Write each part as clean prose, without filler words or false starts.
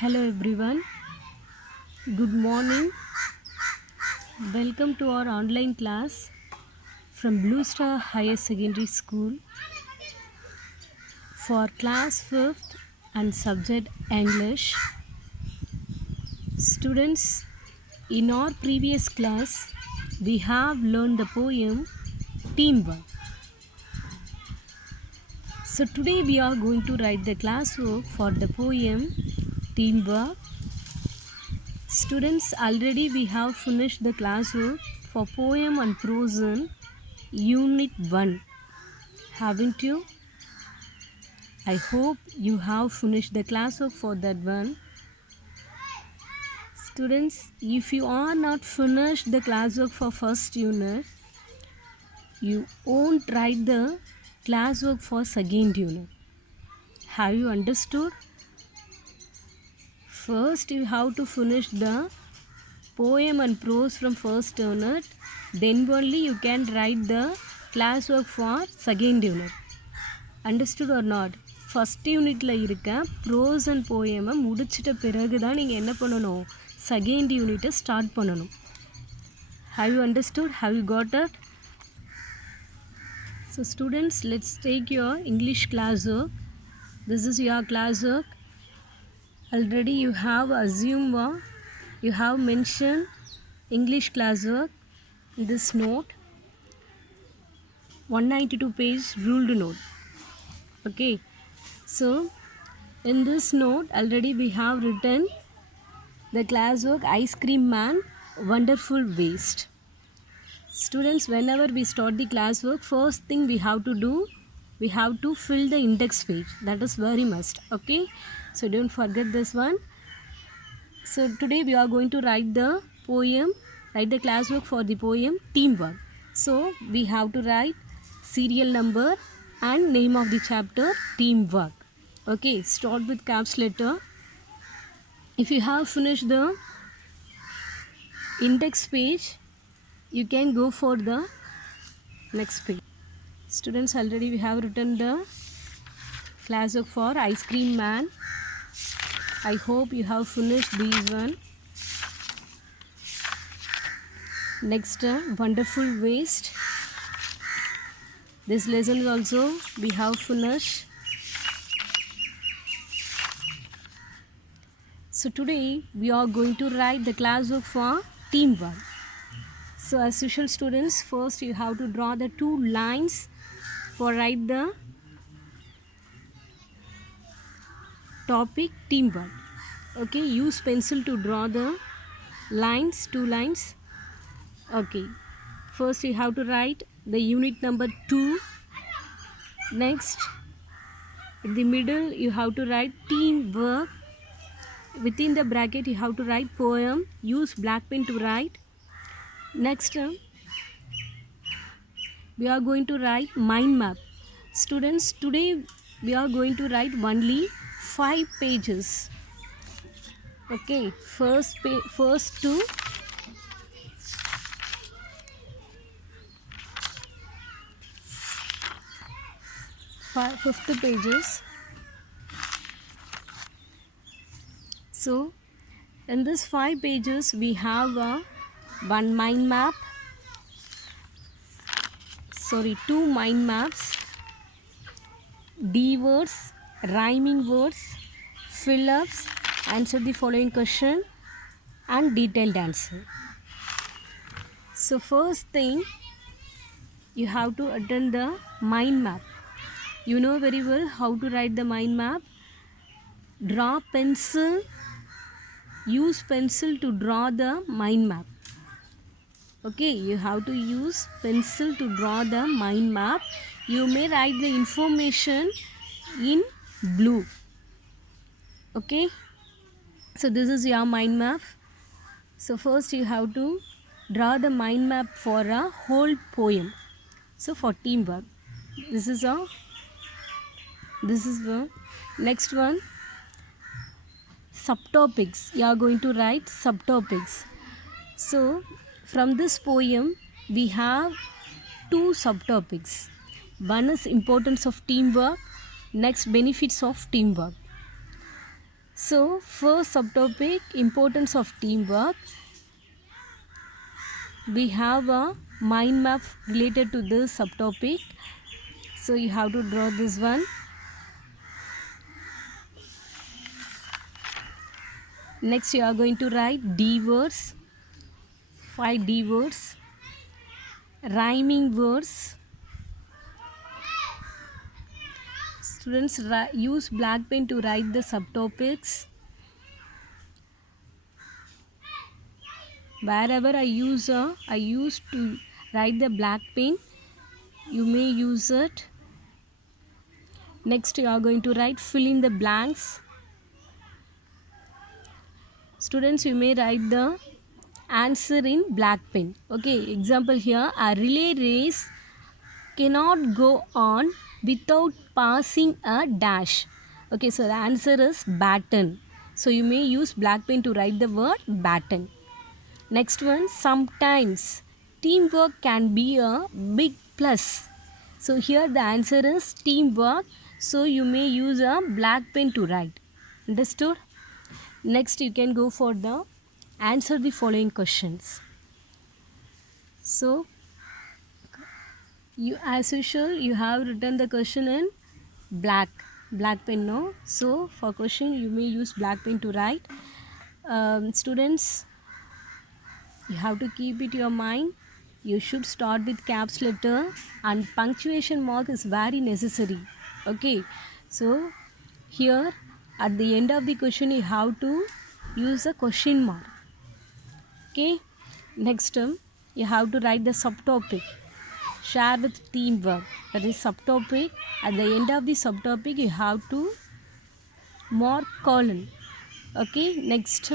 Hello everyone, good morning. Welcome to our online class from Blue Star Higher Secondary School for class 5th and subject English. Students, in our previous class, we have learned the poem Teamwork. So today we are going to write the classwork for the poem Teamwork. Students, already we have finished the classwork for poem and prose in Unit 1. Haven't you? I hope you have finished the classwork for that one. Students, if you are not finished the classwork for first unit, you won't write the classwork for second unit. Have you understood? First, you have to finish the poem and prose from first unit, then only you can write the classwork for second unit. Understood or not? First யூனிட்டில் இருக்க pros and போயமை முடிச்சிட்ட பிறகு தான் நீங்கள் என்ன பண்ணணும், second யூனிட்டை start பண்ணணும். Have you understood? Have you got it? So students, let's take your English class work. This is your class work. Already you have assume you have mentioned English classwork in this note, 192 page ruled note. Okay, so in this note already we have written the classwork Ice Cream Man Wonderful Waste. Students, whenever we start the classwork, first thing we have to do, we have to fill the index page. That is very must. Okay, so don't forget this one. So today we are going to write the classwork for the poem Teamwork. So we have to write serial number and name of the chapter Teamwork. Okay, start with caps letter. If you have finished the index page, you can go for the next page. Students, already we have written the classwork for Ice Cream Man. I hope you have finished these one. Next, Wonderful Waste. This lesson also we have finished. So today we are going to write the classwork for Teamwork. So as usual, students, first you have to draw the two lines for write the topic Teamwork. Okay, use pencil to draw the lines, two lines. Okay, first you have to write the unit number 2. Next, in the middle you have to write Teamwork. Within the bracket you have to write poem. Use black pen to write. Next, we are going to write mind map. Students, today we are going to write only 5 pages. Okay, first two, fifth pages. So in this 5 pages we have one mind map, two mind maps, D words, rhyming words, fill-ups, answer the following question, and detailed answer. So first thing, you have to attend the mind map. You know very well how to write the mind map. Draw pencil, use pencil to draw the mind map. Okay, you have to use pencil to draw the mind map. You may write the information in blue. Okay, so this is your mind map. So first you have to draw the mind map for a whole poem. So for Teamwork, this is the next one. Subtopics, you are going to write subtopics. So from this poem we have 2 subtopics. One is importance of teamwork, next benefits of teamwork. So first subtopic, importance of teamwork. We have a mind map related to this subtopic, so you have to draw this one. Next you are going to write D words, 5 D words, rhyming words. Students, use black pen to write the subtopics. Wherever I used to write the black pen, you may use it. Next you are going to write fill in the blanks. Students, you may write the answer in black pen. Okay, example here, a relay race cannot go on without passing a dash. Okay, so the answer is baton. So you may use black pen to write the word baton. Next one, sometimes teamwork can be a big plus. So here the answer is teamwork, so you may use a black pen to write. Understood? Next you can go for the answer the following questions. So you, as usual, you have written the question in black pen, no? So for question you may use black pen to write. Students, you have to keep it in your mind, you should start with caps letter, and punctuation mark is very necessary. Okay, so here at the end of the question you have to use a question mark. Okay, next you have to write the subtopic, share with teamwork, that is subtopic. At the end of the subtopic you have to mark colon. Okay, next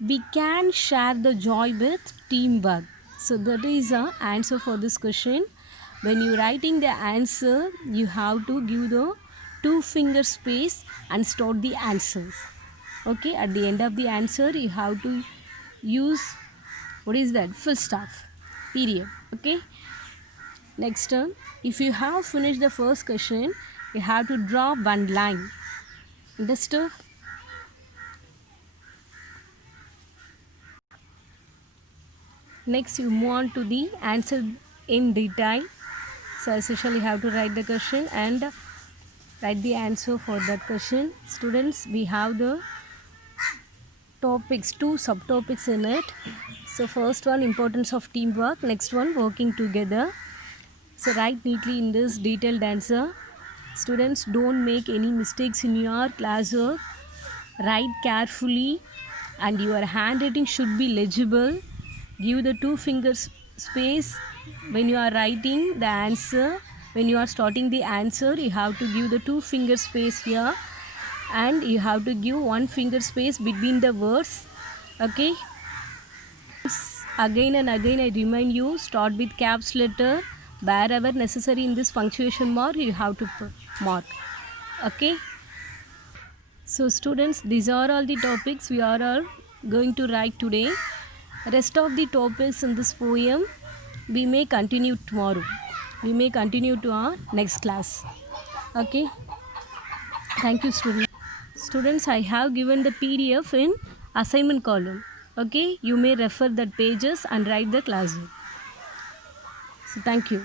we can share the joy with teamwork. So that is the answer for this question. When you writing the answer, you have to give the 2 finger space and start the answers. Okay, at the end of the answer you have to use, what is that, full stop, period. Okay, next if you have finished the first question, you have to draw one line. Understood? Next you move on to the answer in detail. So as usual you have to write the question and write the answer for that question. Students, we have the topics, 2 subtopics in it. So first one, importance of teamwork. Next one, working together. So write neatly in this detailed answer. Students, don't make any mistakes in your classwork. Write carefully and your handwriting should be legible. Give the 2 fingers space when you are writing the answer. When you are starting the answer, you have to give the 2 finger space here, and you have to give 1 finger space between the words. Okay, again and again I remind you, start with caps letter. Wherever necessary in this punctuation mark, you have to mark. Okay, so students, these are all the topics we are all going to write today. Rest of the topics in this poem we may continue tomorrow. We may continue to our next class. Okay, thank you students. I have given the PDF in assignment column. Okay, you may refer that pages and write the classwork. So thank you.